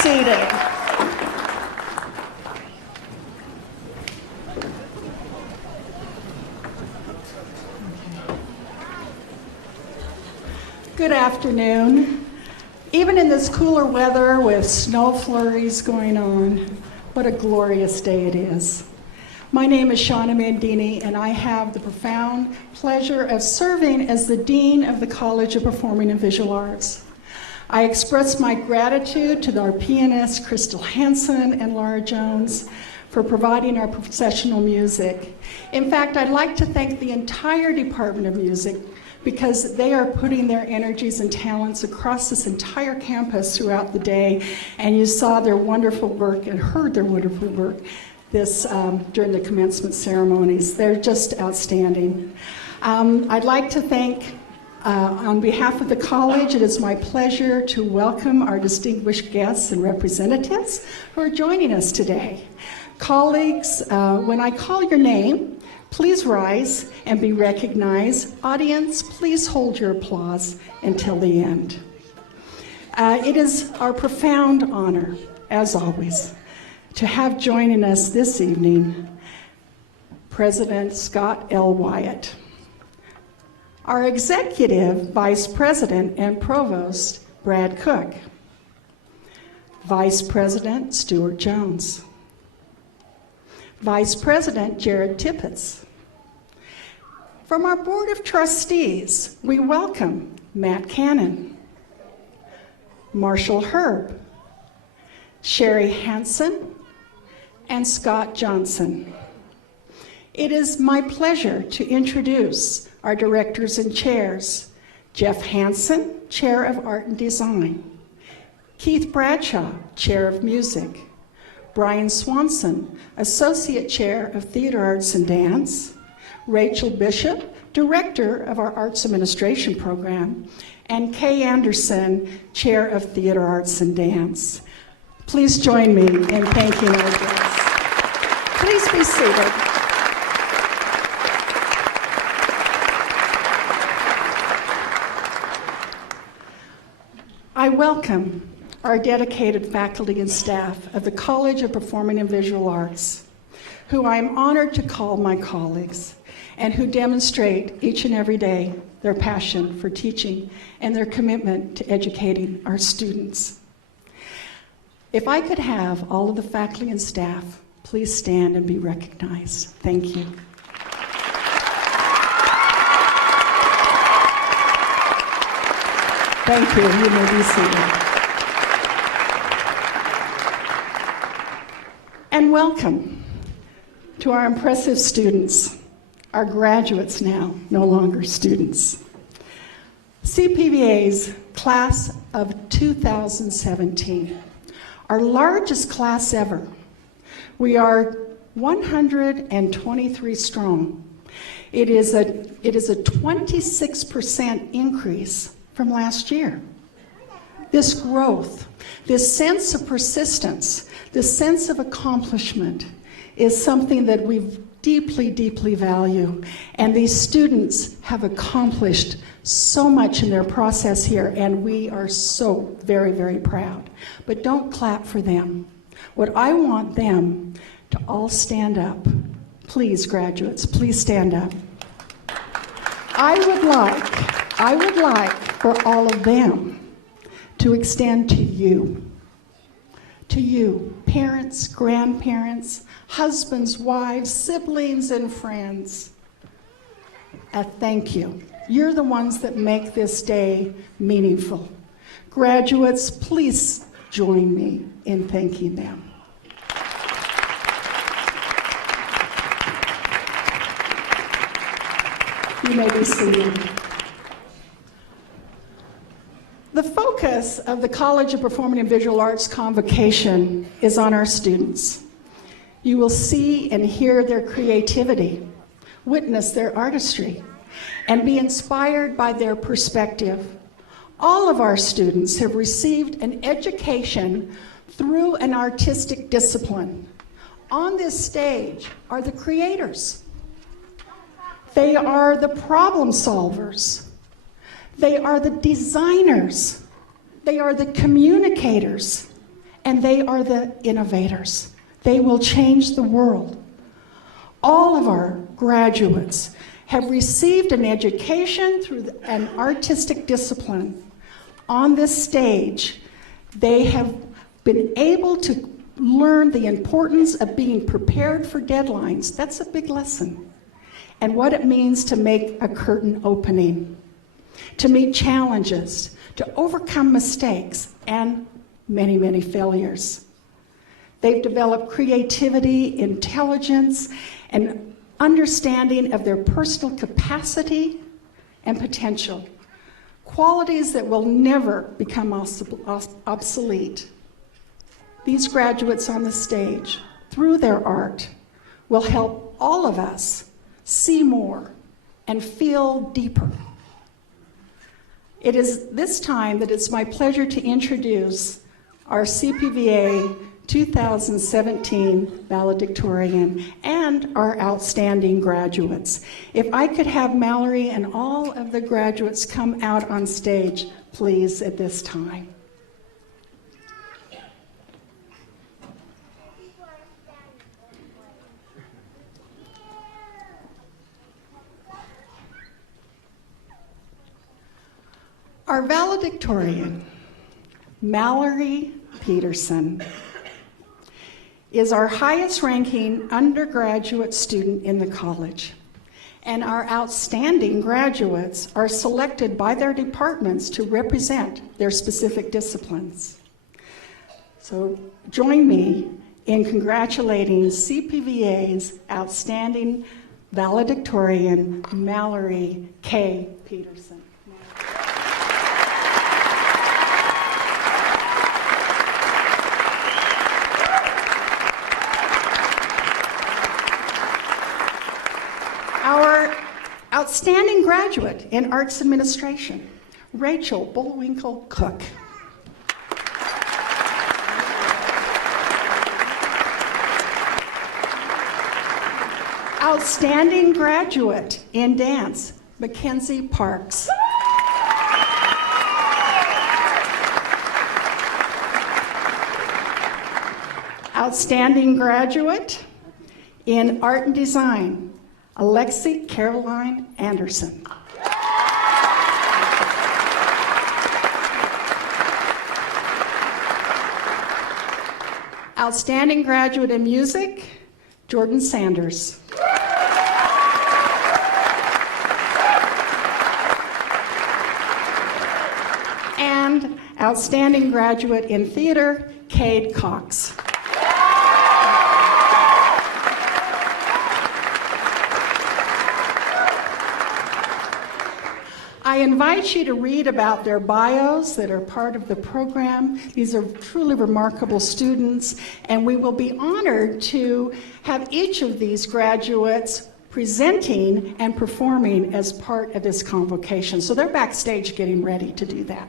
seated. Good afternoon. Even in this cooler weather with snow flurries going on, what a glorious day it is. My name is Shauna Mandini, and I have the profound pleasure of serving as the Dean of the College of Performing and Visual Arts. I express my gratitude to our pianists, Crystal Hansen and Laura Jones, for providing our processional music. In fact, I'd like to thank the entire Department of Music because they are putting their energies and talents across this entire campus throughout the day, and you saw their wonderful work and heard their wonderful work during the commencement ceremonies. They're just outstanding. I'd like to thank, on behalf of the college, it is my pleasure to welcome our distinguished guests and representatives who are joining us today. Colleagues, when I call your name, Please rise and be recognized. Audience, please hold your applause until the end. It is our profound honor, as always, to have joining us this evening President Scott L. Wyatt, our Executive Vice President and Provost Brad Cook, Vice President Stuart Jones, Vice President Jared Tippett. From our Board of Trustees, we welcome Matt Cannon, Marshall Herb, Sherry Hansen, and Scott Johnson. It is my pleasure to introduce our directors and chairs: Jeff Hansen, Chair of Art and Design; Keith Bradshaw, Chair of Music; Brian Swanson, Associate Chair of Theater Arts and Dance; Rachel Bishop, Director of our Arts Administration Program; and Kay Anderson, Chair of Theater Arts and Dance. Please join me in thanking our guests. Please be seated. I welcome our dedicated faculty and staff of the College of Performing and Visual Arts, who I am honored to call my colleagues, and who demonstrate each and every day their passion for teaching and their commitment to educating our students. If I could have all of the faculty and staff please stand and be recognized. Thank you. Thank you. You may be seated. And welcome to our impressive students, our graduates now, no longer students. CPVA's class of 2017, our largest class ever. We are 123 strong. It is a 26% increase from last year. This growth, this sense of persistence, this sense of accomplishment is something that we deeply, deeply value. And these students have accomplished so much in their process here, and we are so very, very proud. But don't clap for them. What I want them to all stand up. Please, graduates, please stand up. I would like for all of them to extend to you, parents, grandparents, husbands, wives, siblings, and friends, a thank you. You're the ones that make this day meaningful. Graduates, please join me in thanking them. You may be seated. The focus of the College of Performing and Visual Arts Convocation is on our students. You will see and hear their creativity, witness their artistry, and be inspired by their perspective. All of our students have received an education through an artistic discipline. On this stage are the creators. They are the problem solvers. They are the designers. They are the communicators. And they are the innovators. They will change the world. All of our graduates have received an education through an artistic discipline. On this stage, they have been able to learn the importance of being prepared for deadlines. That's a big lesson. And what it means to make a curtain opening, to meet challenges, to overcome mistakes, and many, many failures. They've developed creativity, intelligence, and understanding of their personal capacity and potential, qualities that will never become obsolete. These graduates on the stage, through their art, will help all of us see more and feel deeper. It is this time that it's my pleasure to introduce our CPVA 2017 Valedictorian and and our outstanding graduates. If I could have Mallory and all of the graduates come out on stage, please, at this time. Our valedictorian, Mallory Peterson, is our highest ranking undergraduate student in the college. And our outstanding graduates are selected by their departments to represent their specific disciplines. So join me in congratulating CPVA's outstanding valedictorian, Mallory K. Peterson. Our outstanding graduate in arts administration, Rachel Bullwinkle Cook. Outstanding graduate in dance, Mackenzie Parks. Outstanding graduate in art and design, Alexi Caroline Anderson. Outstanding graduate in music, Jordan Sanders. And outstanding graduate in theater, Cade Cox. I invite you to read about their bios that are part of the program. These are truly remarkable students, and we will be honored to have each of these graduates presenting and performing as part of this convocation. So they're backstage getting ready to do that.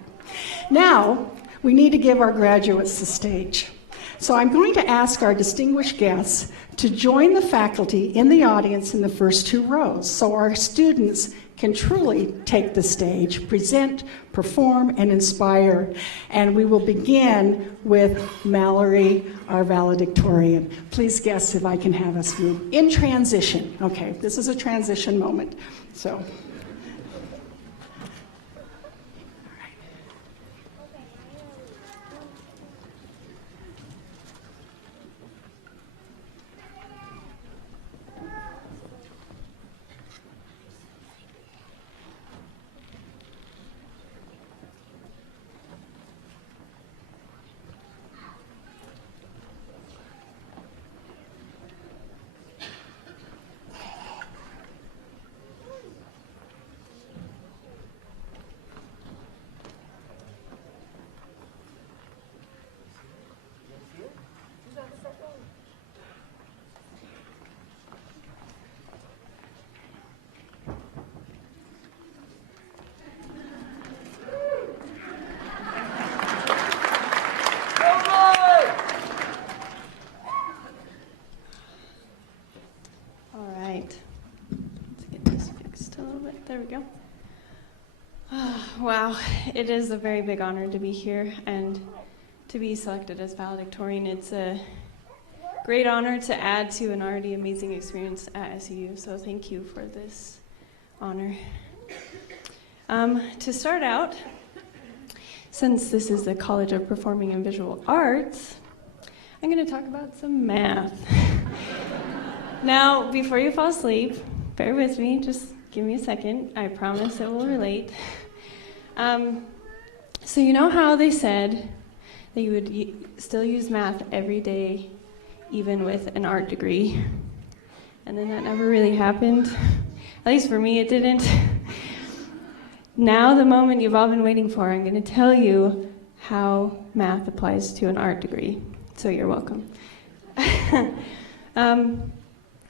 Now, we need to give our graduates the stage. So I'm going to ask our distinguished guests to join the faculty in the audience in the first two rows so our students can truly take the stage, present, perform, and inspire. And we will begin with Mallory, our valedictorian. Please guess if I can have us move in transition. Okay, this is a transition moment. So. There we go. Oh, wow, it is a very big honor to be here and to be selected as valedictorian. It's a great honor to add to an already amazing experience at SUU, so thank you for this honor. To start out, since this is the College of Performing and Visual Arts, I'm going to talk about some math. Now, before you fall asleep, bear with me, just give me a second. I promise it will relate. So you know how they said that you would still use math every day, even with an art degree? And then that never really happened. At least for me, it didn't. Now, the moment you've all been waiting for, I'm going to tell you how math applies to an art degree. So you're welcome.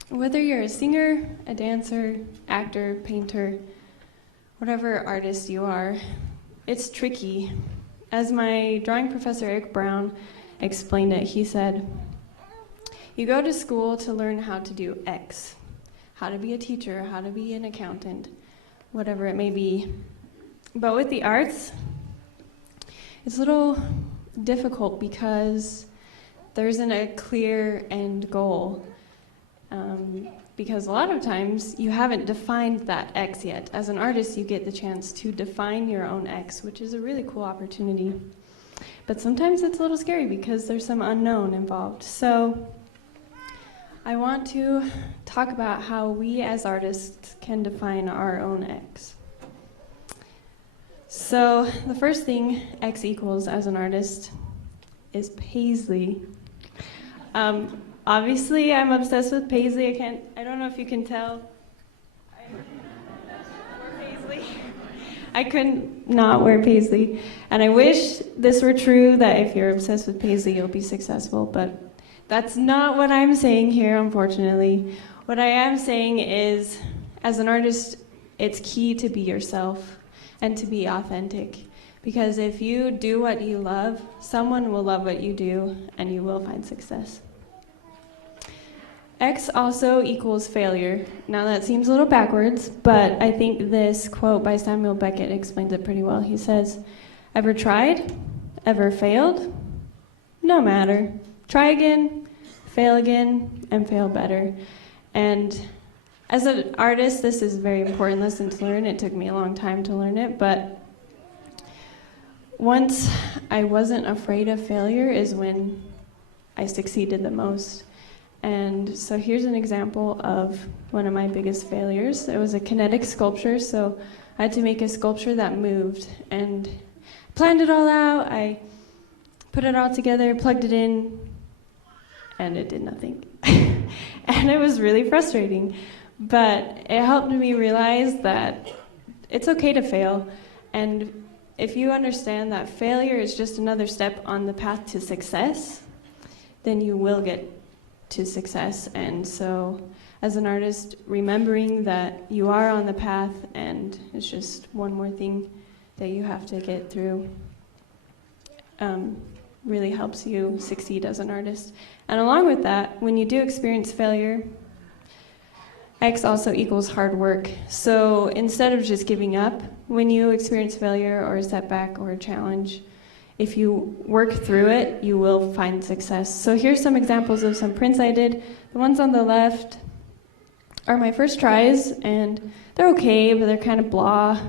Whether you're a singer, a dancer, actor, painter, whatever artist you are, it's tricky. As my drawing professor, Eric Brown, explained it, he said, You go to school to learn how to do X, how to be a teacher, how to be an accountant, whatever it may be. But with the arts, it's a little difficult because there isn't a clear end goal. Because a lot of times you haven't defined that X yet. As an artist, you get the chance to define your own X, which is a really cool opportunity. But sometimes it's a little scary because there's some unknown involved. So I want to talk about how we as artists can define our own X. So the first thing X equals as an artist is Paisley. Obviously, I'm obsessed with Paisley. I don't know if you can tell. I wear Paisley. I couldn't not wear Paisley. And I wish this were true, that if you're obsessed with Paisley, you'll be successful. But that's not what I'm saying here, unfortunately. What I am saying is, as an artist, it's key to be yourself and to be authentic. Because if you do what you love, someone will love what you do, and you will find success. X also equals failure. Now that seems a little backwards, but I think this quote by Samuel Beckett explains it pretty well. He says, "Ever tried? Ever failed? No matter. Try again, and fail better." And as an artist, this is a very important lesson to learn. It took me a long time to learn it, but once I wasn't afraid of failure is when I succeeded the most. And so here's an example of one of my biggest failures. It was a kinetic sculpture, so I had to make a sculpture that moved. And planned it all out, I put it all together, plugged it in, and it did nothing. And it was really frustrating. But it helped me realize that it's okay to fail. And if you understand that failure is just another step on the path to success, then you will get to success. And so as an artist, remembering that you are on the path and it's just one more thing that you have to get through really helps you succeed as an artist. And along with that, when you do experience failure, X also equals hard work. So instead of just giving up when you experience failure or a setback or a challenge, if you work through it, you will find success. So here's some examples of some prints I did. The ones on the left are my first tries, and they're okay, but they're kind of blah.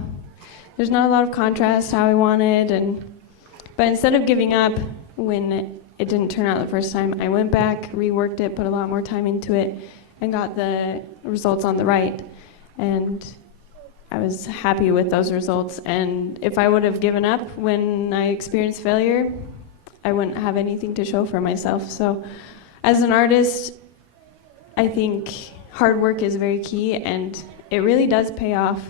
There's not a lot of contrast how I wanted, but instead of giving up when it didn't turn out the first time, I went back, reworked it, put a lot more time into it, and got the results on the right. And I was happy with those results. And if I would have given up when I experienced failure, I wouldn't have anything to show for myself. So as an artist, I think hard work is very key, and it really does pay off.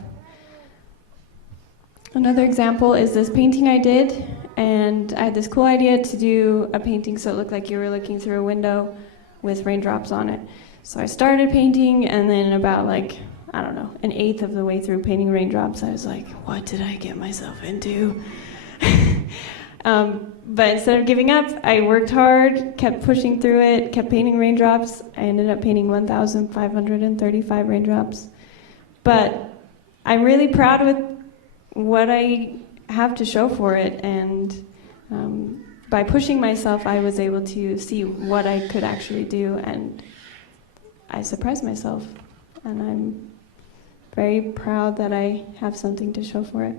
Another example is this painting I did, and I had this cool idea to do a painting so it looked like you were looking through a window with raindrops on it. So I started painting, and then about an eighth of the way through painting raindrops, I was like, what did I get myself into? But instead of giving up, I worked hard, kept pushing through it, kept painting raindrops. I ended up painting 1,535 raindrops. But I'm really proud with what I have to show for it, and by pushing myself, I was able to see what I could actually do, and I surprised myself, and I'm very proud that I have something to show for it.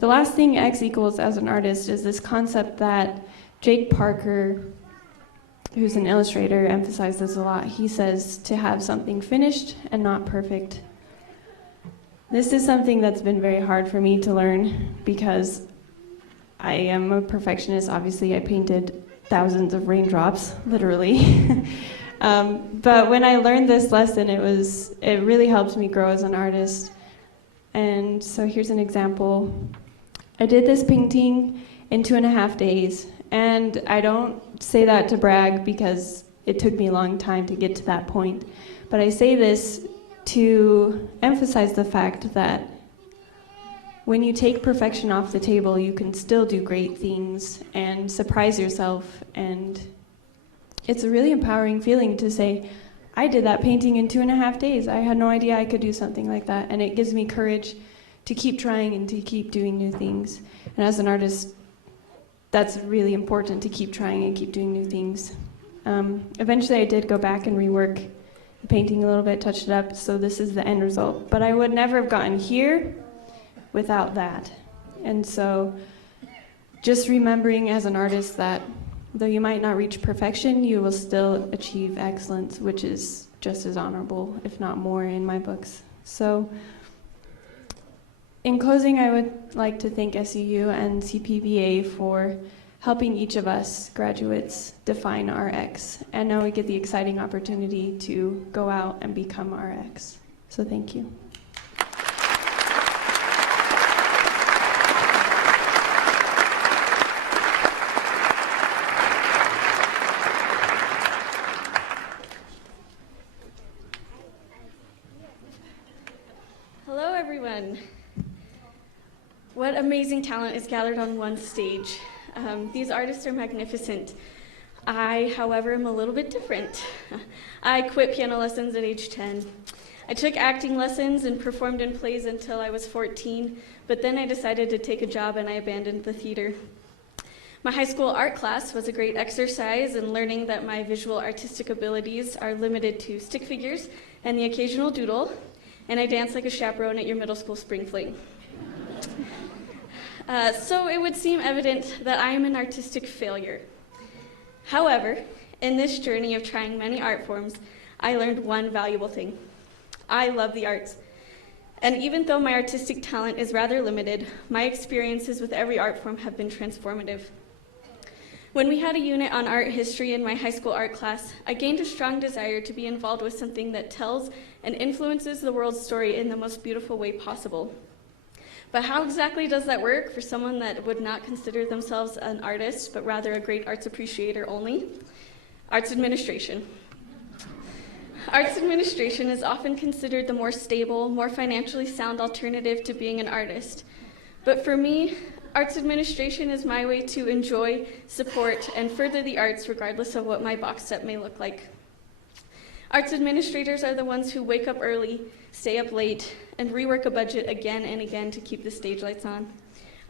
The last thing X equals as an artist is this concept that Jake Parker, who's an illustrator, emphasizes a lot. He says to have something finished and not perfect. This is something that's been very hard for me to learn because I am a perfectionist. Obviously, I painted thousands of raindrops, literally. But when I learned this lesson, it really helped me grow as an artist. And so here's an example. I did this painting in 2.5 days, and I don't say that to brag because it took me a long time to get to that point. But I say this to emphasize the fact that when you take perfection off the table, you can still do great things and surprise yourself and it's a really empowering feeling to say, I did that painting in 2.5 days. I had no idea I could do something like that. And it gives me courage to keep trying and to keep doing new things. And as an artist, that's really important, to keep trying and keep doing new things. Eventually I did go back and rework the painting a little bit, touched it up, so this is the end result. But I would never have gotten here without that. And so just remembering as an artist that though you might not reach perfection, you will still achieve excellence, which is just as honorable, if not more, in my books. So in closing, I would like to thank SUU and CPVA for helping each of us graduates define our X. And now we get the exciting opportunity to go out and become our X. So thank you. Hello, everyone. What amazing talent is gathered on one stage. These artists are magnificent. I, however, am a little bit different. I quit piano lessons at age 10. I took acting lessons and performed in plays until I was 14, but then I decided to take a job and I abandoned the theater. My high school art class was a great exercise in learning that my visual artistic abilities are limited to stick figures and the occasional doodle, and I dance like a chaperone at your middle school spring fling. So it would seem evident that I am an artistic failure. However, in this journey of trying many art forms, I learned one valuable thing. I love the arts. And even though my artistic talent is rather limited, my experiences with every art form have been transformative. When we had a unit on art history in my high school art class, I gained a strong desire to be involved with something that tells and influences the world's story in the most beautiful way possible. But how exactly does that work for someone that would not consider themselves an artist, but rather a great arts appreciator only? Arts administration. Arts administration is often considered the more stable, more financially sound alternative to being an artist. But for me, arts administration is my way to enjoy, support, and further the arts regardless of what my box set may look like. Arts administrators are the ones who wake up early, stay up late, and rework a budget again and again to keep the stage lights on.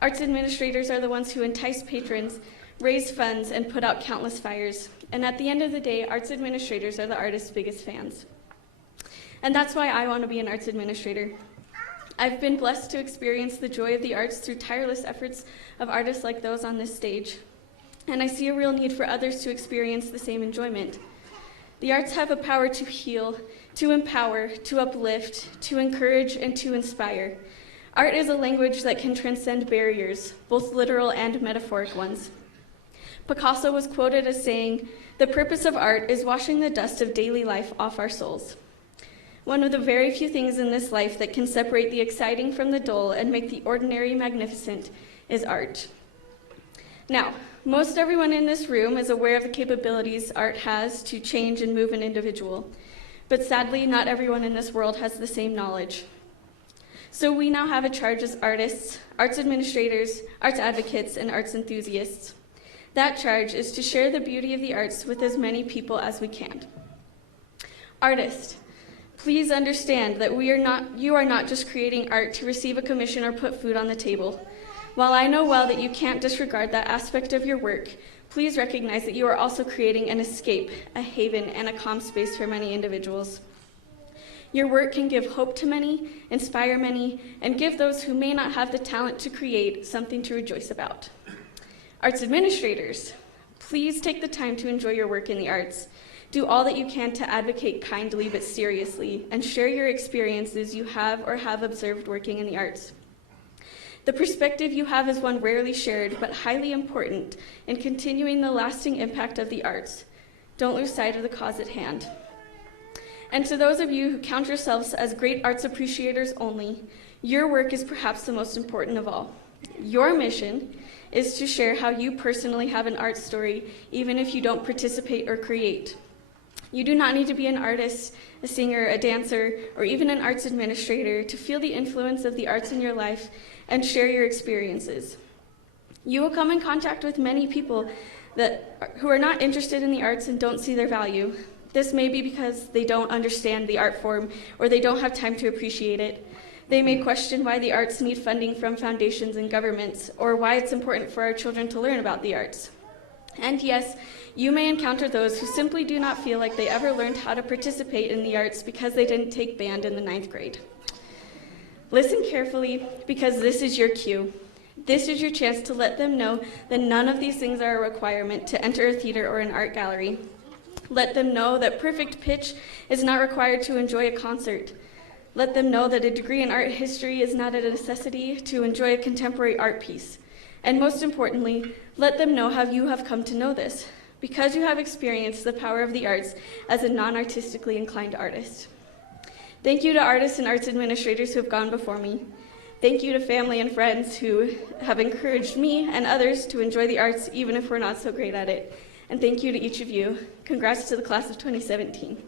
Arts administrators are the ones who entice patrons, raise funds, and put out countless fires. And at the end of the day, arts administrators are the artists' biggest fans. And that's why I want to be an arts administrator. I've been blessed to experience the joy of the arts through tireless efforts of artists like those on this stage. And I see a real need for others to experience the same enjoyment. The arts have a power to heal, to empower, to uplift, to encourage, and to inspire. Art is a language that can transcend barriers, both literal and metaphoric ones. Picasso was quoted as saying, "The purpose of art is washing the dust of daily life off our souls." One of the very few things in this life that can separate the exciting from the dull and make the ordinary magnificent is art. Now, most everyone in this room is aware of the capabilities art has to change and move an individual. But sadly, not everyone in this world has the same knowledge. So we now have a charge as artists, arts administrators, arts advocates, and arts enthusiasts. That charge is to share the beauty of the arts with as many people as we can. Artists, please understand that you are not just creating art to receive a commission or put food on the table. While I know well that you can't disregard that aspect of your work, please recognize that you are also creating an escape, a haven, and a calm space for many individuals. Your work can give hope to many, inspire many, and give those who may not have the talent to create something to rejoice about. Arts administrators, please take the time to enjoy your work in the arts. Do all that you can to advocate kindly but seriously, and share your experiences you have or have observed working in the arts. The perspective you have is one rarely shared, but highly important in continuing the lasting impact of the arts. Don't lose sight of the cause at hand. And to those of you who count yourselves as great arts appreciators only, your work is perhaps the most important of all. Your mission is to share how you personally have an art story, even if you don't participate or create. You do not need to be an artist, a singer, a dancer, or even an arts administrator to feel the influence of the arts in your life and share your experiences. You will come in contact with many people who are not interested in the arts and don't see their value. This may be because they don't understand the art form or they don't have time to appreciate it. They may question why the arts need funding from foundations and governments, or why it's important for our children to learn about the arts. And yes, you may encounter those who simply do not feel like they ever learned how to participate in the arts because they didn't take band in the 9th grade. Listen carefully, because this is your cue. This is your chance to let them know that none of these things are a requirement to enter a theater or an art gallery. Let them know that perfect pitch is not required to enjoy a concert. Let them know that a degree in art history is not a necessity to enjoy a contemporary art piece. And most importantly, let them know how you have come to know this, because you have experienced the power of the arts as a non-artistically inclined artist. Thank you to artists and arts administrators who have gone before me. Thank you to family and friends who have encouraged me and others to enjoy the arts even if we're not so great at it. And thank you to each of you. Congrats to the class of 2017.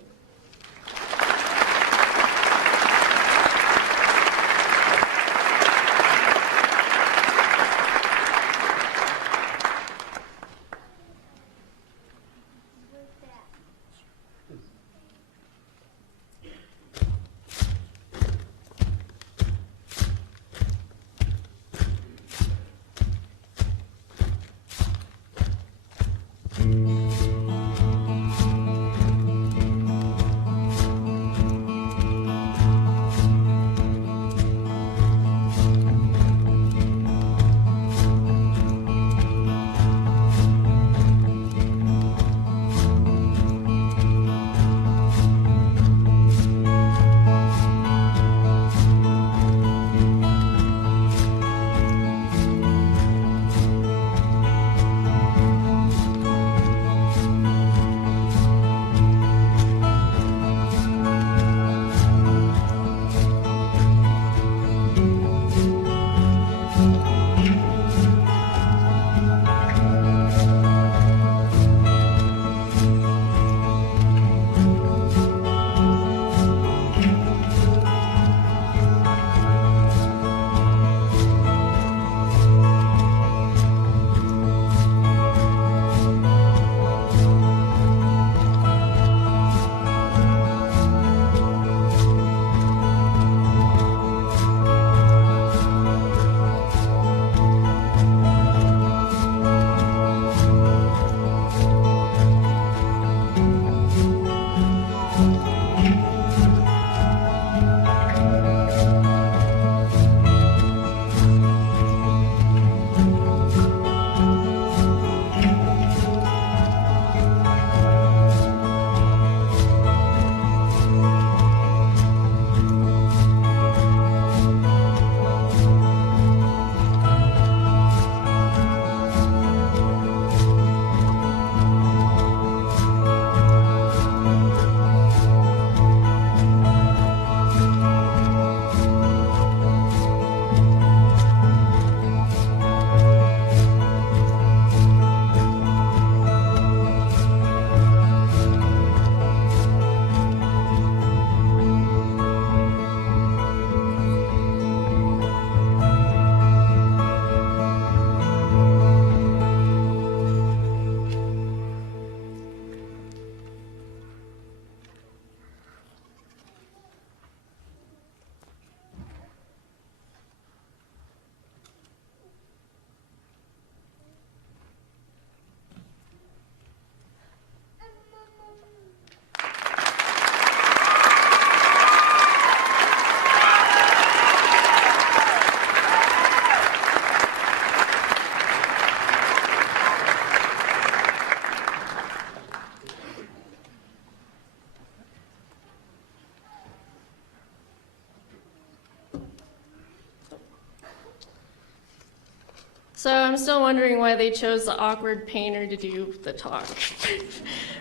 So I'm still wondering why they chose the awkward painter to do the talk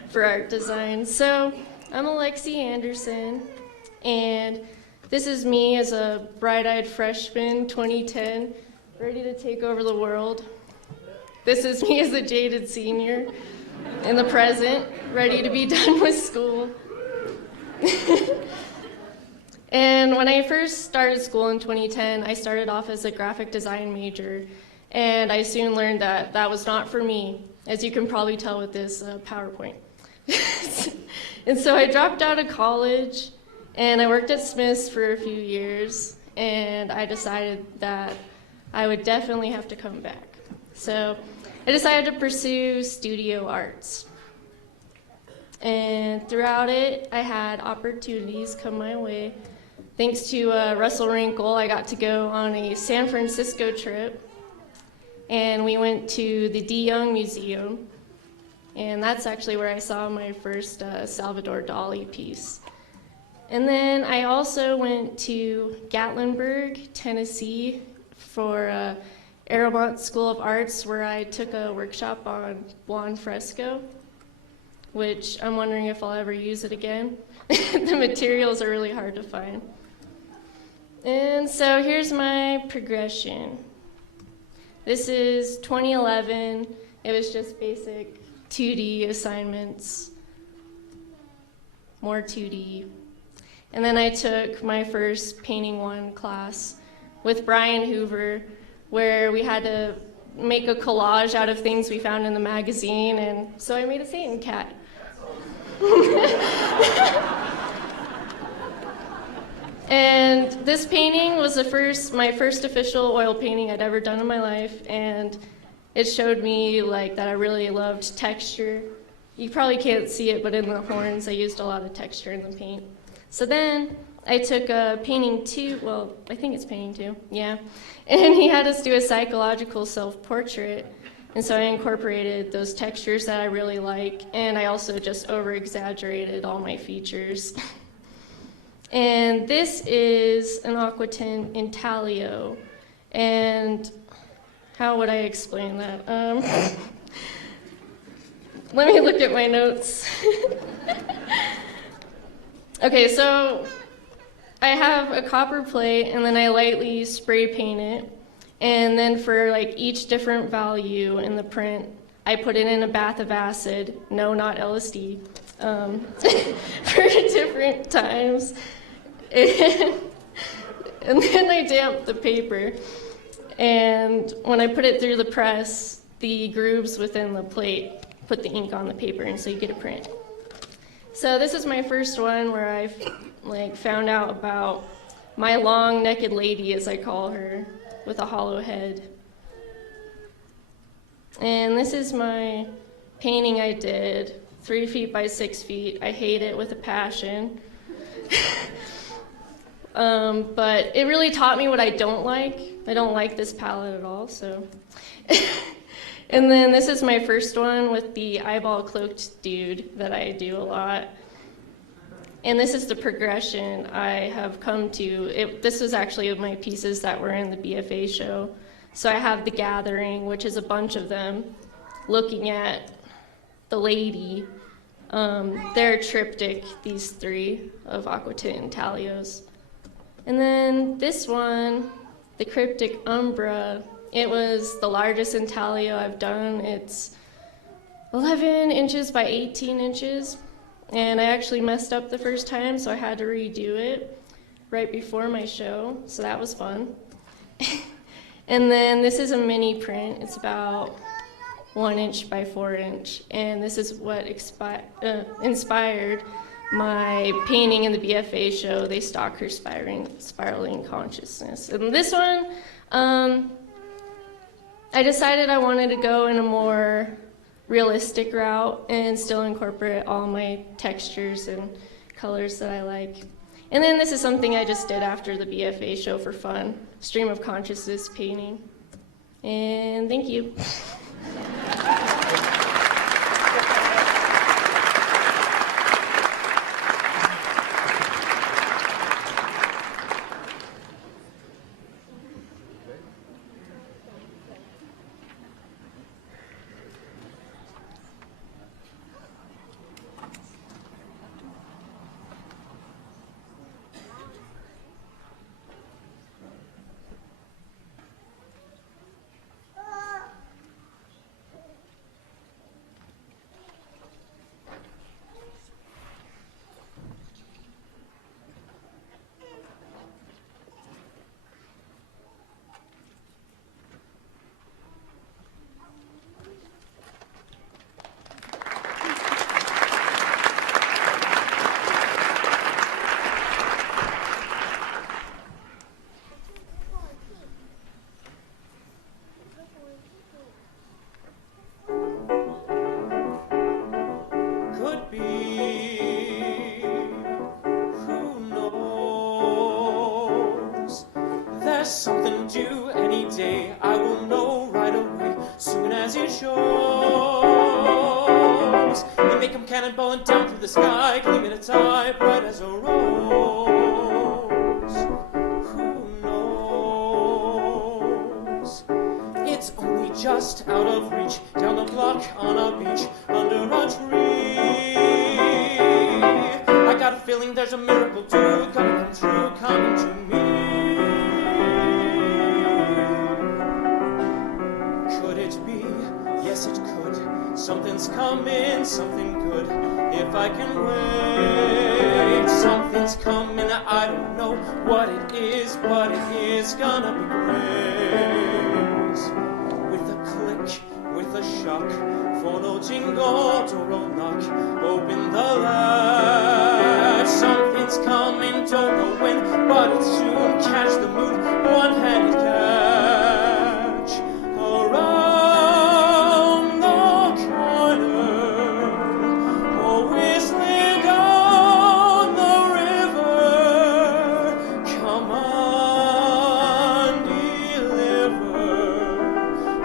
for art design. So I'm Alexi Anderson, and this is me as a bright-eyed freshman, 2010, ready to take over the world. This is me as a jaded senior in the present, ready to be done with school. And when I first started school in 2010, I started off as a graphic design major, and I soon learned that that was not for me. as you can probably tell with this PowerPoint. And so I dropped out of college, and I worked at Smith's for a few years, and I decided that I would definitely have to come back. So I decided to pursue studio arts. And throughout it, I had opportunities come my way. Thanks to Russell Wrinkle, I got to go on a San Francisco trip, and we went to the De Young Museum, and that's actually where I saw my first Salvador Dali piece. And then I also went to Gatlinburg, Tennessee for Aramont School of Arts, where I took a workshop on blonde fresco, which I'm wondering if I'll ever use it again. The materials are really hard to find. And so here's my progression. This is 2011. It was just basic 2D assignments, more 2D. And then I took my first Painting 1 class with Brian Hoover, where we had to make a collage out of things we found in the magazine, and so I made a Satan cat. And this painting was my first official oil painting I'd ever done in my life, and it showed me that I really loved texture. You probably can't see it, but in the horns I used a lot of texture in the paint. So then I took painting 2, well, I think it's painting 2, yeah, and he had us do a psychological self-portrait, and so I incorporated those textures that I really like, and I also just over-exaggerated all my features. And this is an aquatint intaglio, and how would I explain that? Let me look at my notes. Okay, so I have a copper plate, and then I lightly spray paint it, and then for each different value in the print, I put it in a bath of acid, no, not LSD, for different times. And then I damped the paper, and when I put it through the press, the grooves within the plate put the ink on the paper, and so you get a print. So this is my first one where I found out about my long naked lady, as I call her, with a hollow head. And this is my painting I did, 3 feet by 6 feet. I hate it with a passion. But it really taught me what I don't like. I don't like this palette at all, so. And then this is my first one with the eyeball cloaked dude that I do a lot. And this is the progression I have come to. This was actually my pieces that were in the BFA show. So I have The Gathering, which is a bunch of them, looking at the lady. They're triptych, these 3 of aquatint intaglios. And then this one, the Cryptic Umbra, it was the largest intaglio I've done. It's 11 inches by 18 inches. And I actually messed up the first time, so I had to redo it right before my show, so that was fun. And then this is a mini print. It's about 1 inch by 4 inch, and this is what inspired my painting in the BFA show, They Stalk Her Spiraling Consciousness. And this one, I decided I wanted to go in a more realistic route and still incorporate all my textures and colors that I like. And then this is something I just did after the BFA show for fun, stream of consciousness painting. And thank you. I will know right away, soon as it shows. You make 'em cannonballing down through the sky, gleaming its eye, bright as a rose. Who knows? It's only just out of reach, down the block on a beach, under a tree. I got a feeling there's a miracle too, gonna come true, coming to me. Could it be? Yes, it could. Something's coming, something good, if I can wait. Something's coming, I don't know what it is, but it is gonna be great. With a click, with a shock, phone will jingle, door will knock, open the latch. Something's coming, don't know when, but it's soon. Catch the mood, one-handed catch. Around the corner, oh, whistling down the river. Come on, deliver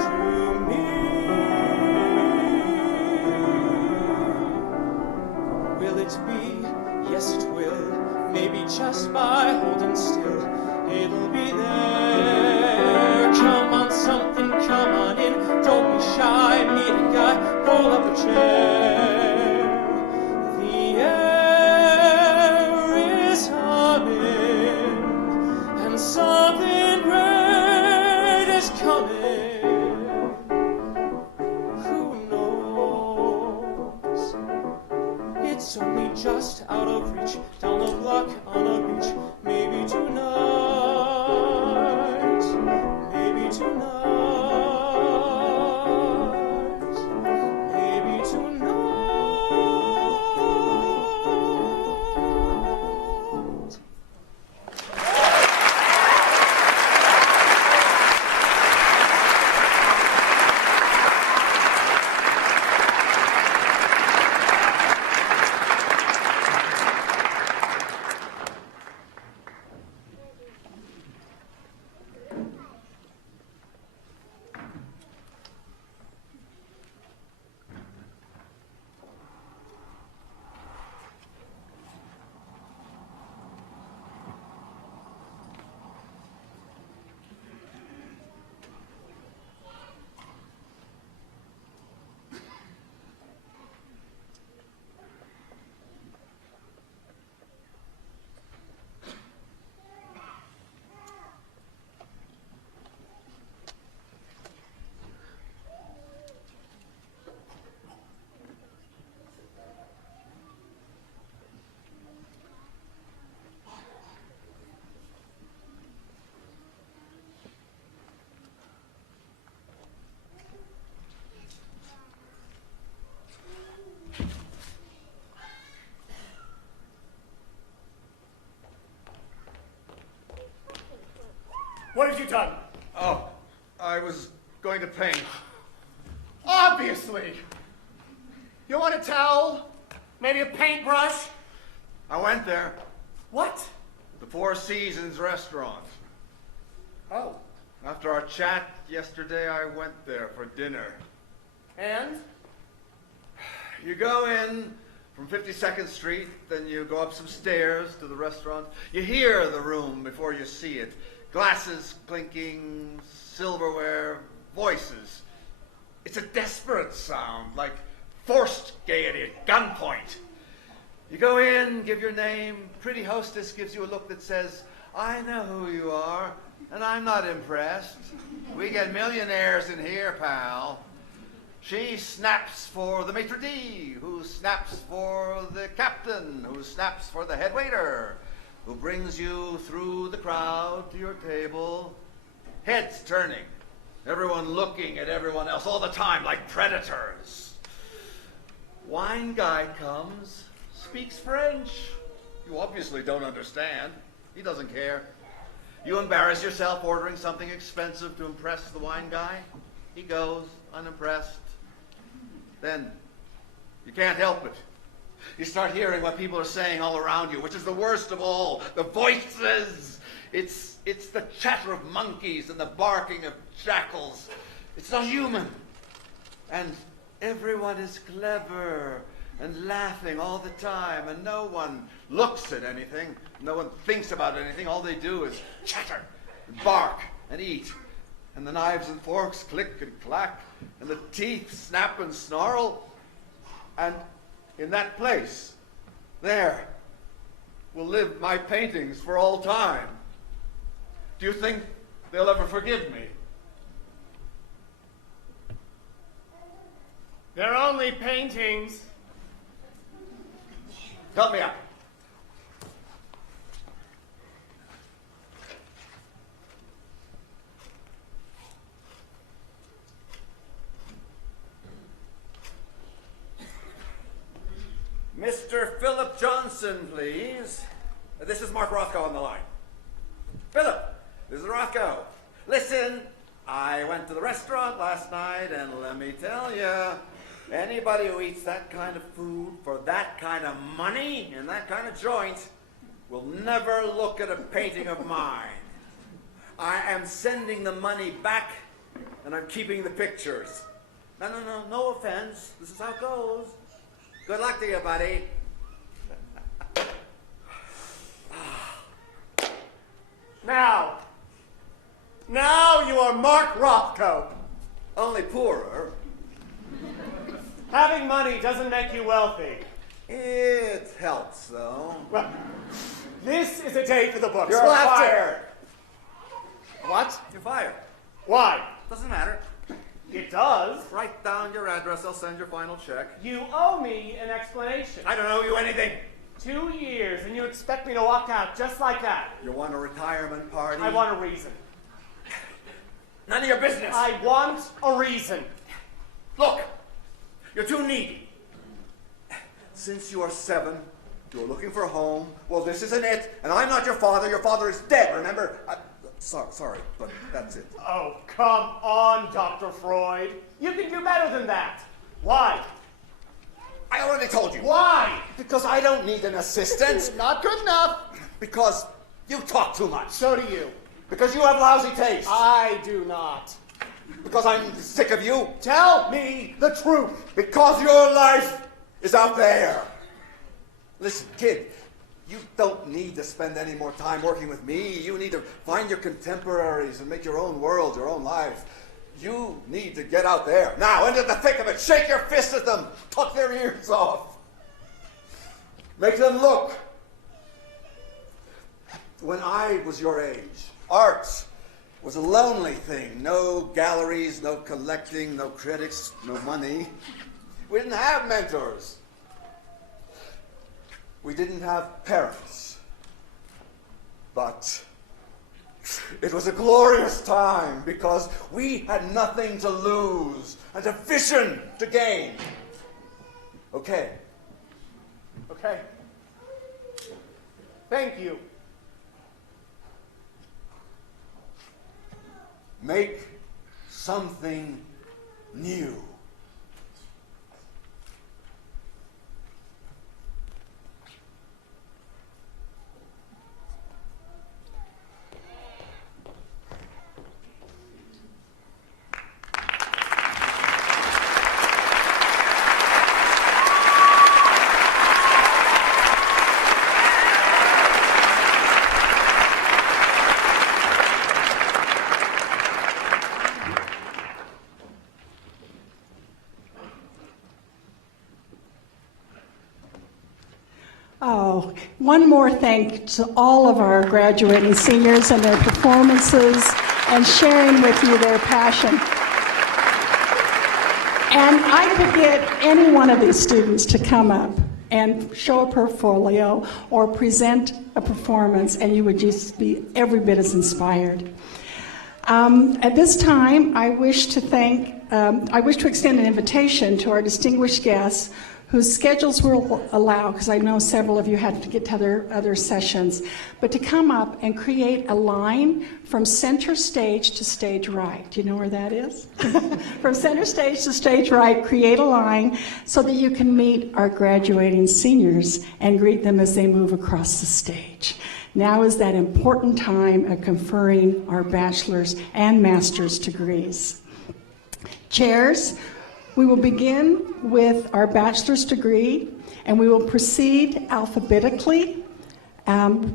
to me. Will it be? Yes, it will. Maybe just by holding still, it'll be there. Come on, something, come on in. Don't be shy, meet a guy, pull up a chair. The air is humming, and something great is coming. Who knows? It's only just out of reach, down the block on a beach. Maybe tonight, maybe tonight, maybe tonight. What have you done? Oh, I was going to paint. Obviously. You want a towel? Maybe a paintbrush? I went there. What? The Four Seasons restaurant. Oh. After our chat yesterday, I went there for dinner. And? You go in from 52nd Street, then you go up some stairs to the restaurant. You hear the room before you see it. Glasses clinking, silverware, voices. It's a desperate sound, like forced gaiety at gunpoint. You go in, give your name. Pretty hostess gives you a look that says, I know who you are, and I'm not impressed. We get millionaires in here, pal. She snaps for the maitre d', who snaps for the captain, who snaps for the head waiter, who brings you through the crowd to your table. Heads turning, everyone looking at everyone else all the time like predators. Wine guy comes, speaks French. You obviously don't understand. He doesn't care. You embarrass yourself ordering something expensive to impress the wine guy. He goes, unimpressed. Then, you can't help it. You start hearing what people are saying all around you, which is the worst of all. The voices. It's the chatter of monkeys and the barking of jackals. It's not human. And everyone is clever and laughing all the time, and no one looks at anything. No one thinks about anything. All they do is chatter and bark and eat. And the knives and forks click and clack, and the teeth snap and snarl. And in that place, there, will live my paintings for all time. Do you think they'll ever forgive me? They're only paintings. Help me out. Mr. Philip Johnson, please. This is Mark Rothko on the line. Philip, this is Rothko. Listen, I went to the restaurant last night, and let me tell you, anybody who eats that kind of food for that kind of money in that kind of joint will never look at a painting of mine. I am sending the money back, and I'm keeping the pictures. No offense. This is how it goes. Good luck to you, buddy. Now you are Mark Rothko. Only poorer. Having money doesn't make you wealthy. It helps, though. Well, this is a day for the books. You're fired. What? You're fired. Why? Doesn't matter. It does. Write down your address. I'll send your final check. You owe me an explanation. I don't owe you anything. 2 years, and you expect me to walk out just like that. You want a retirement party? I want a reason. None of your business. I want a reason. Look, you're too needy. Since you are 7, you're looking for a home. Well, this isn't it, and I'm not your father. Your father is dead, remember? Sorry, but that's it. Oh, come on, Dr. Freud. You can do better than that. Why? I already told you. Why? Because I don't need an assistant. Not good enough. Because you talk too much. So do you. Because you have lousy taste. I do not. Because I'm sick of you. Tell me the truth. Because your life is out there. Listen, kid, you don't need to spend any more time working with me. You need to find your contemporaries and make your own world, your own life. You need to get out there. Now, into the thick of it. Shake your fist at them. Tuck their ears off. Make them look. When I was your age, art was a lonely thing. No galleries, no collecting, no critics, no money. We didn't have mentors. We didn't have parents. But it was a glorious time because we had nothing to lose and a vision to gain. Okay. Okay. Thank you. Make something new. Oh, one more thank to all of our graduating seniors and their performances and sharing with you their passion. And I could get any one of these students to come up and show a portfolio or present a performance, and you would just be every bit as inspired. At this time, I wish to extend an invitation to our distinguished guests whose schedules will allow, because I know several of you had to get to other sessions, but to come up and create a line from center stage to stage right. Do you know where that is? From center stage to stage right, create a line so that you can meet our graduating seniors and greet them as they move across the stage. Now is that important time of conferring our bachelor's and master's degrees. Chairs, we will begin with our bachelor's degree, and we will proceed alphabetically,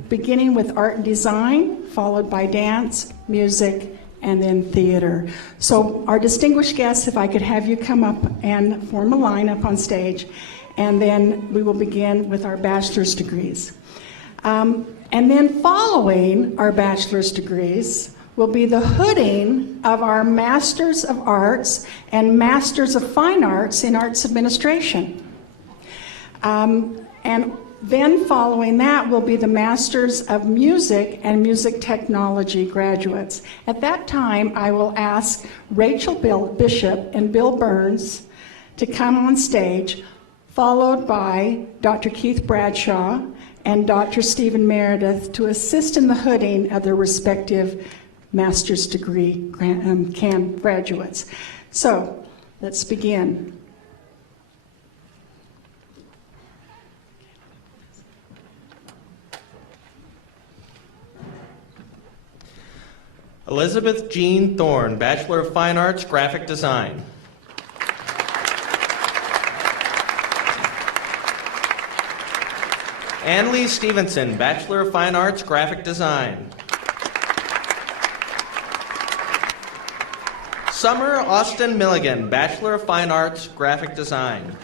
beginning with art and design, followed by dance, music, and then theater. So our distinguished guests, if I could have you come up and form a line up on stage, and then we will begin with our bachelor's degrees. And then following our bachelor's degrees will be the hooding of our Masters of Arts and Masters of Fine Arts in Arts Administration. And then following that will be the Masters of Music and Music Technology graduates. At that time, I will ask Rachel Bishop and Bill Burns to come on stage, followed by Dr. Keith Bradshaw and Dr. Stephen Meredith to assist in the hooding of their respective master's degree graduates. So let's begin. Elizabeth Jean Thorne, Bachelor of Fine Arts, Graphic Design. Annalie Stevenson, Bachelor of Fine Arts, Graphic Design. Summer Austin Milligan, Bachelor of Fine Arts, Graphic Design.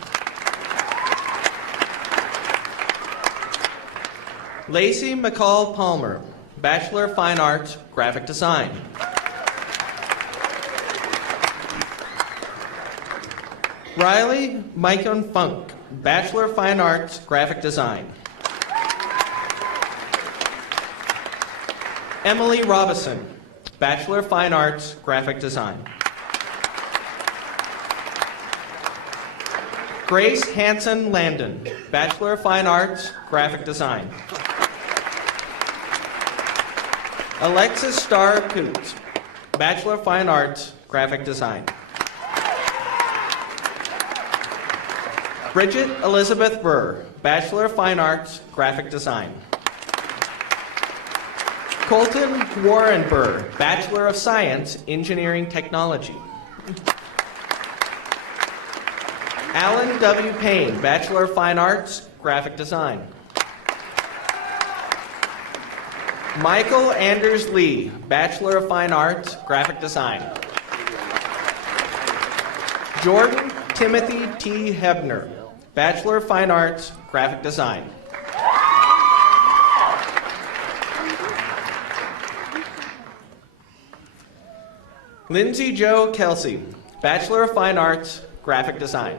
Lacey McCall Palmer, Bachelor of Fine Arts, Graphic Design. Riley Micon Funk, Bachelor of Fine Arts, Graphic Design. Emily Robison, Bachelor of Fine Arts, Graphic Design. Grace Hanson Landon, Bachelor of Fine Arts, Graphic Design. Alexis Starr Coots, Bachelor of Fine Arts, Graphic Design. Bridget Elizabeth Burr, Bachelor of Fine Arts, Graphic Design. Colton Warren Burr, Bachelor of Science, Engineering Technology. Alan W. Payne, Bachelor of Fine Arts, Graphic Design. Michael Anders Lee, Bachelor of Fine Arts, Graphic Design. Jordan Timothy T. Hebner, Bachelor of Fine Arts, Graphic Design. Lindsay Jo Kelsey, Bachelor of Fine Arts, Graphic Design.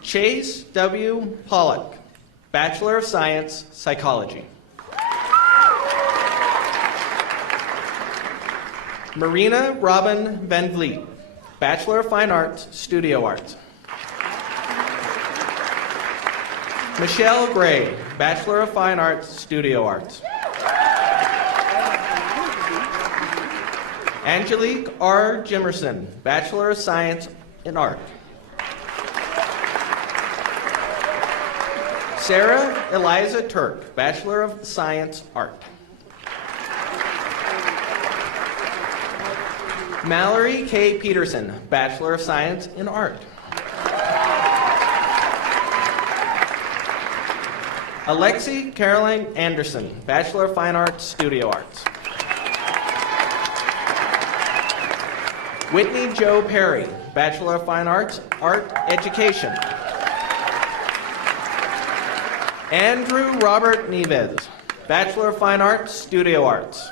Chase W. Pollock, Bachelor of Science, Psychology. Marina Robin Van Vliet, Bachelor of Fine Arts, Studio Arts. Michelle Gray, Bachelor of Fine Arts, Studio Arts. Angelique R. Jimerson, Bachelor of Science in Art. Sarah Eliza Turk, Bachelor of Science, Art. Mallory K. Peterson, Bachelor of Science in Art. Alexi Caroline Anderson, Bachelor of Fine Arts, Studio Arts. Whitney Jo Perry, Bachelor of Fine Arts, Art Education. Andrew Robert Nieves, Bachelor of Fine Arts, Studio Arts.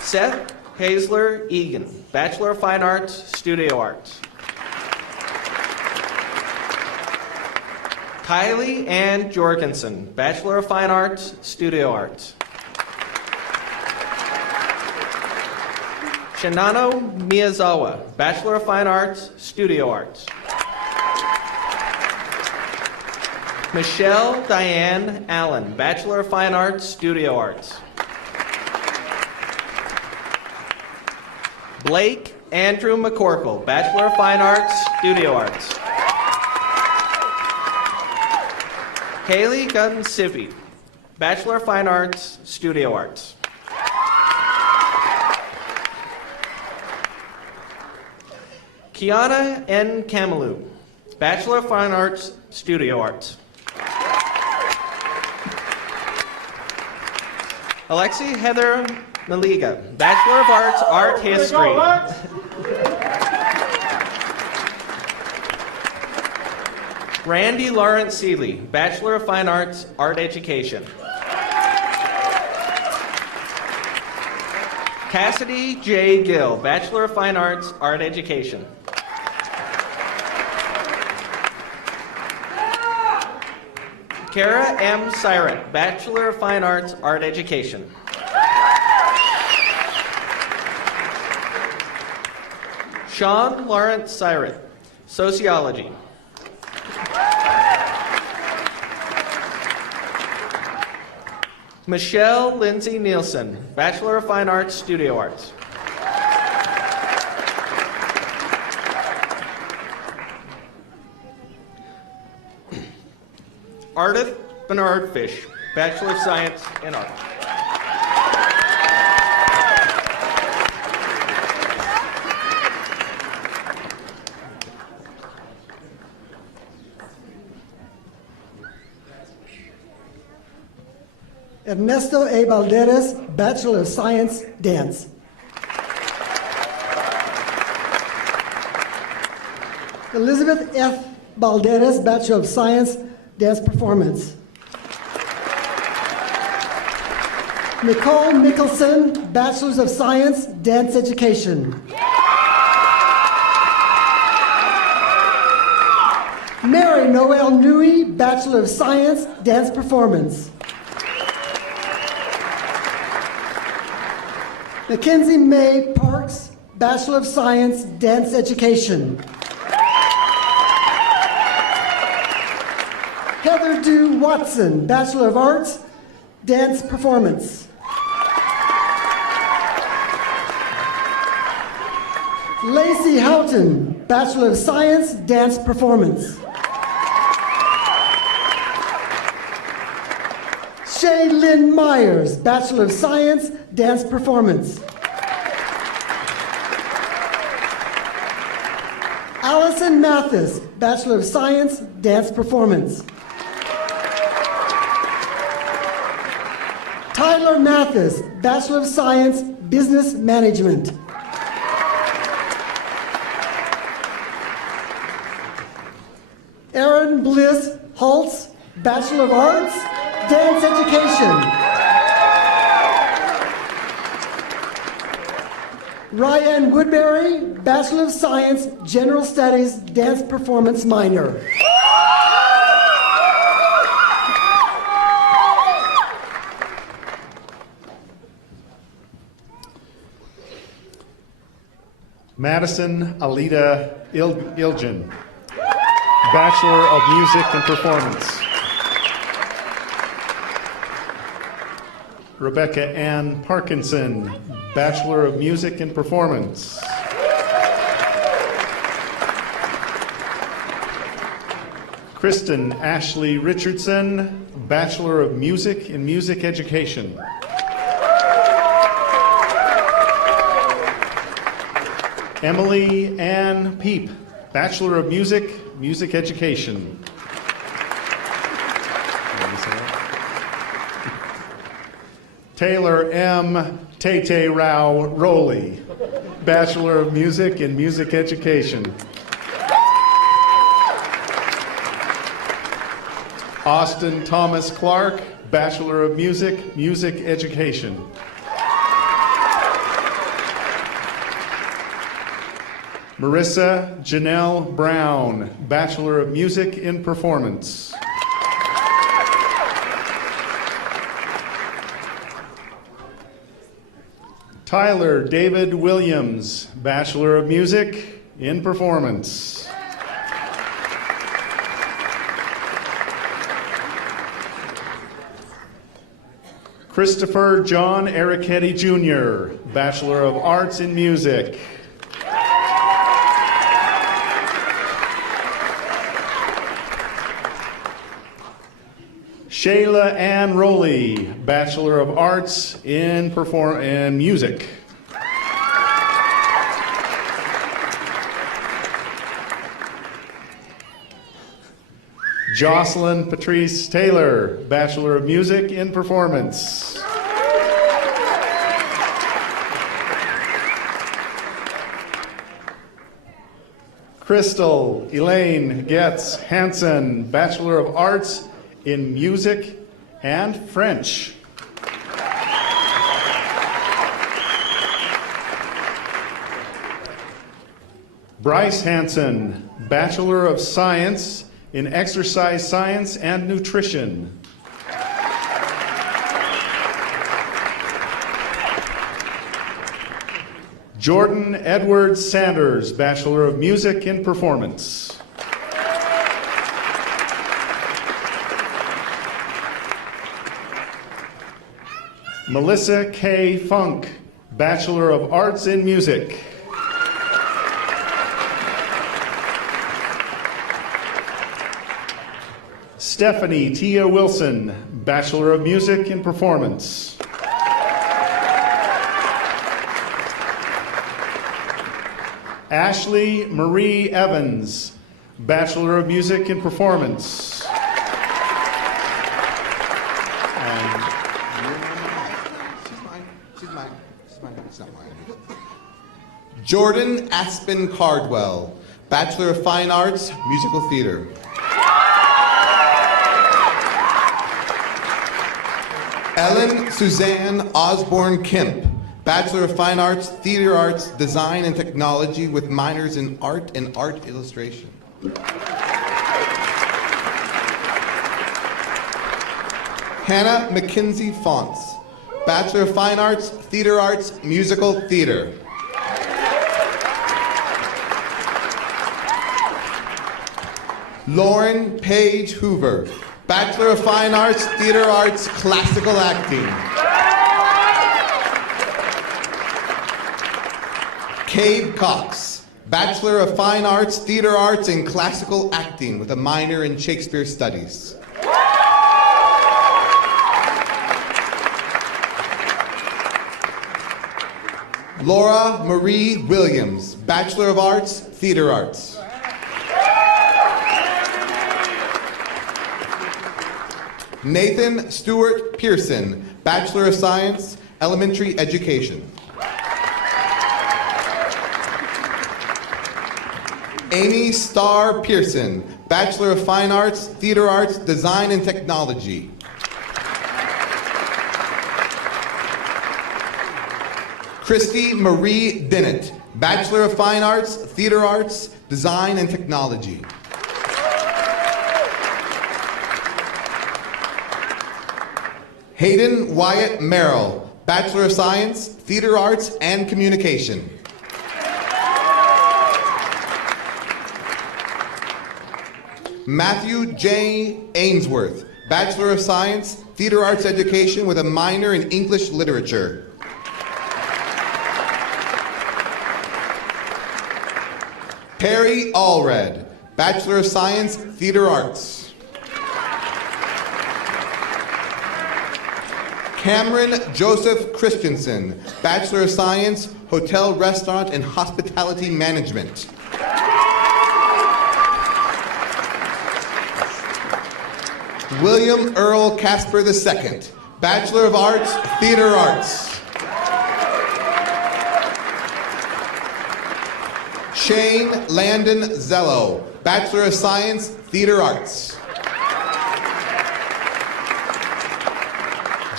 Seth Hazler Egan, Bachelor of Fine Arts, Studio Arts. Kylie Ann Jorgensen, Bachelor of Fine Arts, Studio Arts. Shinano Miyazawa, Bachelor of Fine Arts, Studio Arts. Michelle Diane Allen, Bachelor of Fine Arts, Studio Arts. Blake Andrew McCorkle, Bachelor of Fine Arts, Studio Arts. Haley Gunn-Sippy, Bachelor of Fine Arts, Studio Arts. Kiana N. Kamalu, Bachelor of Fine Arts, Studio Arts. Alexi Heather Maliga, Bachelor of Arts, Art History. Randy Lawrence Seeley, Bachelor of Fine Arts, Art Education. Cassidy J. Gill, Bachelor of Fine Arts, Art Education. Kara M. Syrett, Bachelor of Fine Arts, Art Education. Sean Lawrence Syrett, Sociology. Michelle Lindsay Nielsen, Bachelor of Fine Arts, Studio Arts. Ardith Bernard Fish, Bachelor of Science in Art. Ernesto A. Valderes, Bachelor of Science, Dance. Elizabeth F. Valderes, Bachelor of Science, Dance Performance. Nicole Mickelson, Bachelor of Science, Dance Education. Mary Noel Nui, Bachelor of Science, Dance Performance. Mackenzie May Parks, Bachelor of Science, Dance Education. Heather Dew Watson, Bachelor of Arts, Dance Performance. Lacey Houghton, Bachelor of Science, Dance Performance. Shay Lynn Myers, Bachelor of Science, Dance Performance. Allison Mathis, Bachelor of Science, Dance Performance. Tyler Mathis, Bachelor of Science, Business Management. Aaron Bliss Holtz, Bachelor of Arts, Dance Education. Ryan Woodbury, Bachelor of Science, General Studies, Dance Performance minor. Madison Alita Ilgen, Bachelor of Music and Performance. Rebecca Ann Parkinson, Bachelor of Music and Performance. Kristen Ashley Richardson, Bachelor of Music and Music Education. Emily Ann Peep, Bachelor of Music, Music Education. Taylor M. Tay Rao Rowley, Bachelor of Music and Music Education. Austin Thomas Clark, Bachelor of Music, Music Education. Marissa Janelle Brown, Bachelor of Music in Performance. Tyler David Williams, Bachelor of Music in Performance. Christopher John Ericetti Jr., Bachelor of Arts in Music. Shayla Ann Rowley, Bachelor of Arts in Music. Jocelyn Patrice Taylor, Bachelor of Music in Performance. Crystal Elaine Getz Hansen, Bachelor of Arts in Music and French. Bryce Hansen, Bachelor of Science in Exercise Science and Nutrition. Jordan Edwards Sanders, Bachelor of Music in Performance. Melissa K. Funk, Bachelor of Arts in Music. Stephanie Tia Wilson, Bachelor of Music in Performance. Ashley Marie Evans, Bachelor of Music in Performance. She's not mine. Jordan Aspen Cardwell, Bachelor of Fine Arts, Musical Theater. Ellen Suzanne Osborne Kemp, Bachelor of Fine Arts, Theater Arts, Design and Technology with minors in Art and Art Illustration. Hannah Mackenzie Fonts, Bachelor of Fine Arts, Theater Arts, Musical Theater. Lauren Page Hoover, Bachelor of Fine Arts, Theater Arts, Classical Acting. Cade Cox, Bachelor of Fine Arts, Theater Arts, and Classical Acting with a minor in Shakespeare Studies. Laura Marie Williams, Bachelor of Arts, Theater Arts. Nathan Stewart Pearson, Bachelor of Science, Elementary Education. Amy Starr Pearson, Bachelor of Fine Arts, Theater Arts, Design and Technology. Christy Marie Dennett, Bachelor of Fine Arts, Theater Arts, Design and Technology. Hayden Wyatt Merrill, Bachelor of Science, Theater Arts, and Communication. Matthew J. Ainsworth, Bachelor of Science, Theater Arts Education with a minor in English Literature. Perry Allred, Bachelor of Science, Theater Arts. Cameron Joseph Christensen, Bachelor of Science, Hotel, Restaurant, and Hospitality Management. William Earl Casper II, Bachelor of Arts, Theater Arts. Shane Landon Zello, Bachelor of Science, Theater Arts.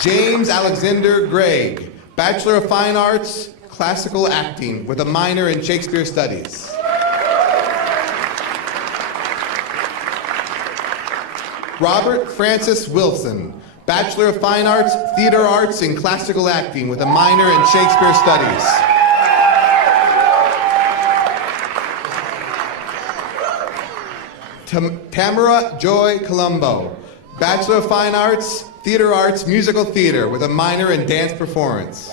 James Alexander Gregg, Bachelor of Fine Arts, Classical Acting with a minor in Shakespeare Studies. Robert Francis Wilson, Bachelor of Fine Arts, Theater Arts, and Classical Acting with a minor in Shakespeare Studies. Tamara Joy Colombo, Bachelor of Fine Arts, Theater Arts, Musical Theater with a minor in Dance Performance.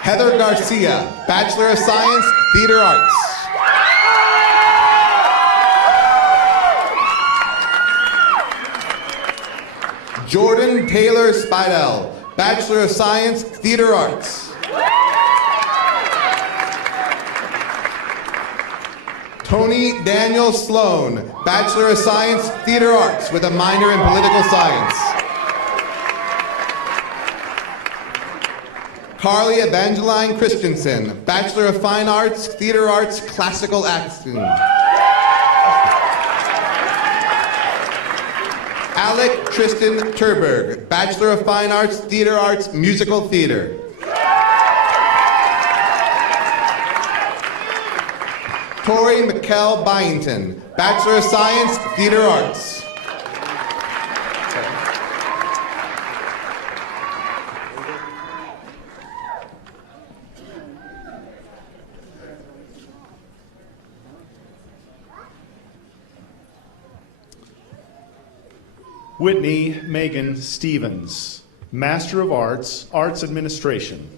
Heather Garcia, Bachelor of Science, Theater Arts. Jordan Taylor Spidell, Bachelor of Science, Theater Arts. Tony Daniel Sloan, Bachelor of Science, Theater Arts, with a minor in Political Science. Carly Evangeline Christensen, Bachelor of Fine Arts, Theater Arts, Classical Acting. Alec Tristan Turberg, Bachelor of Fine Arts, Theater Arts, Musical Theater. Tori McKell Byington, Bachelor of Science, Theater Arts. Whitney Megan Stevens, Master of Arts, Arts Administration.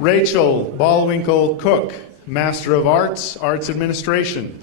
Rachel Ballwinkle Cook, Master of Arts, Arts Administration.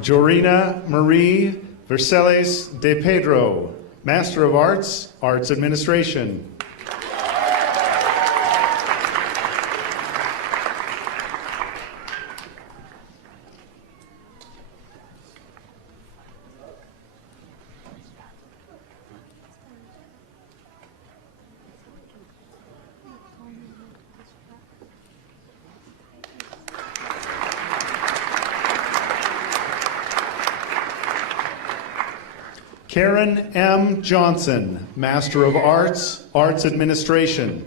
Jorina Marie Vercelles de Pedro, Master of Arts, Arts Administration. Karen M. Johnson, Master of Arts, Arts Administration.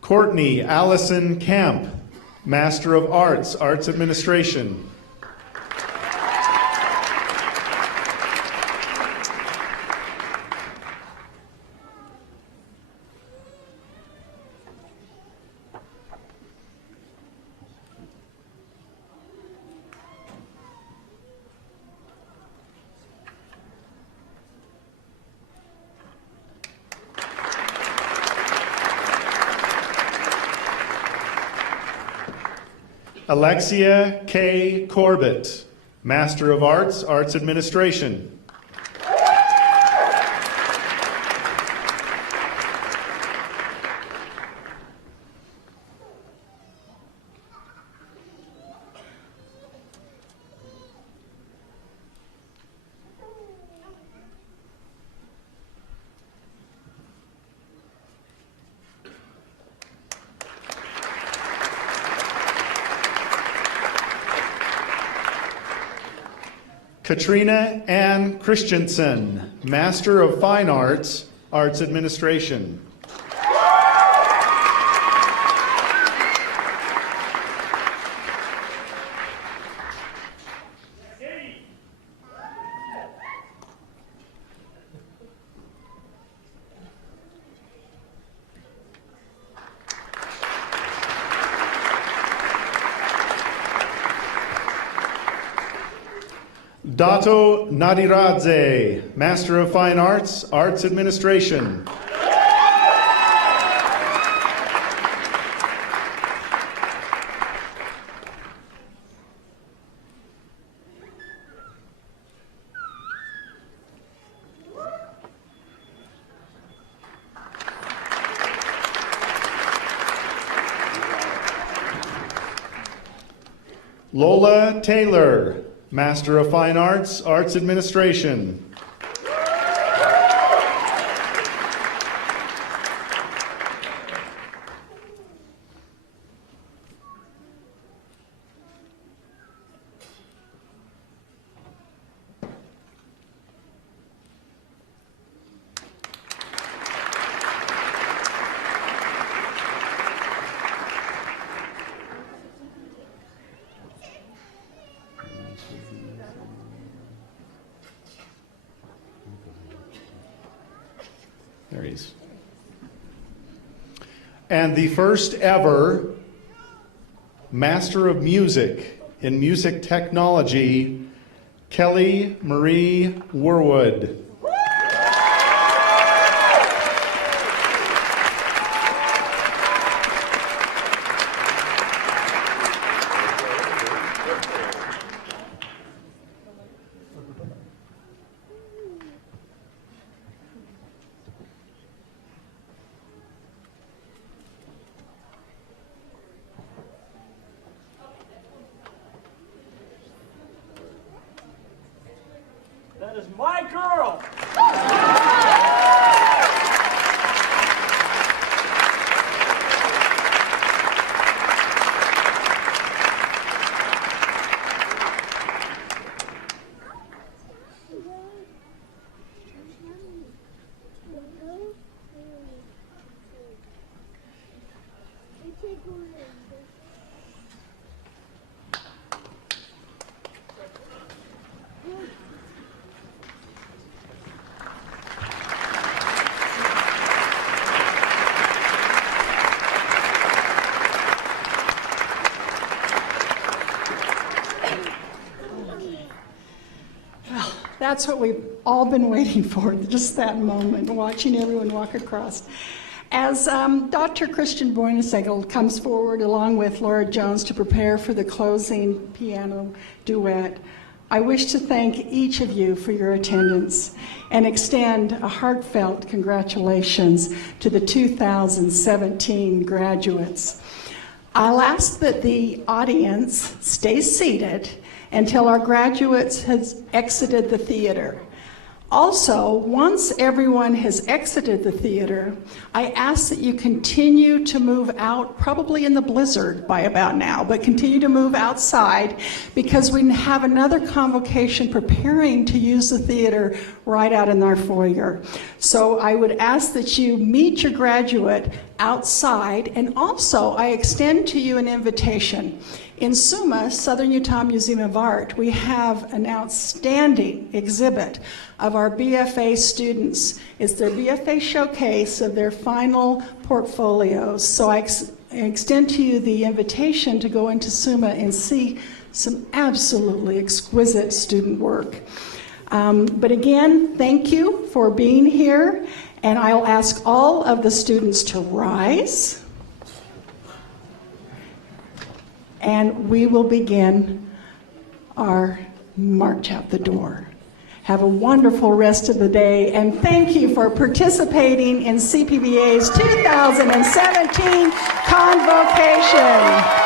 Courtney Allison Camp, Master of Arts, Arts Administration. Alexia K. Corbett, Master of Arts, Arts Administration. Katrina Ann Christensen, Master of Fine Arts, Arts Administration. Dato Nadiradze, Master of Fine Arts, Arts Administration. Lola Taylor, Master of Fine Arts, Arts Administration. There he is. And the first ever Master of Music in Music Technology, Kelly Marie Werwood. That is my girl. That's what we've all been waiting for, just that moment, watching everyone walk across. As Dr. Christian Boynesegel comes forward along with Laura Jones to prepare for the closing piano duet, I wish to thank each of you for your attendance and extend a heartfelt congratulations to the 2017 graduates. I'll ask that the audience stay seated until our graduates has exited the theater. Also, once everyone has exited the theater, I ask that you continue to move out, probably in the blizzard by about now, but continue to move outside because we have another convocation preparing to use the theater right out in our foyer. So I would ask that you meet your graduate outside, and also I extend to you an invitation. In SUMA, Southern Utah Museum of Art, we have an outstanding exhibit of our BFA students. It's their BFA showcase of their final portfolios. So I extend to you the invitation to go into SUMA and see some absolutely exquisite student work. But again, thank you for being here, and I'll ask all of the students to rise. And we will begin our march out the door. Have a wonderful rest of the day, and thank you for participating in CPBA's 2017 Convocation.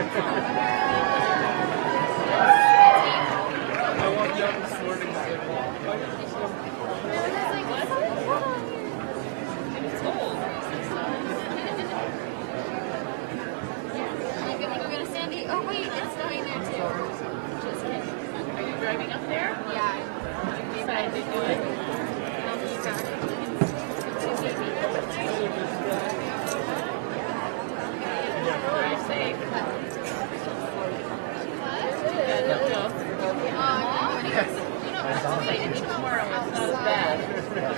Oh wait, it's snowing there too. Just kidding. Are you driving up there? Yeah. You decided to do it. I'll be back. Drive safe. Yeah, don't go. Wait, tomorrow is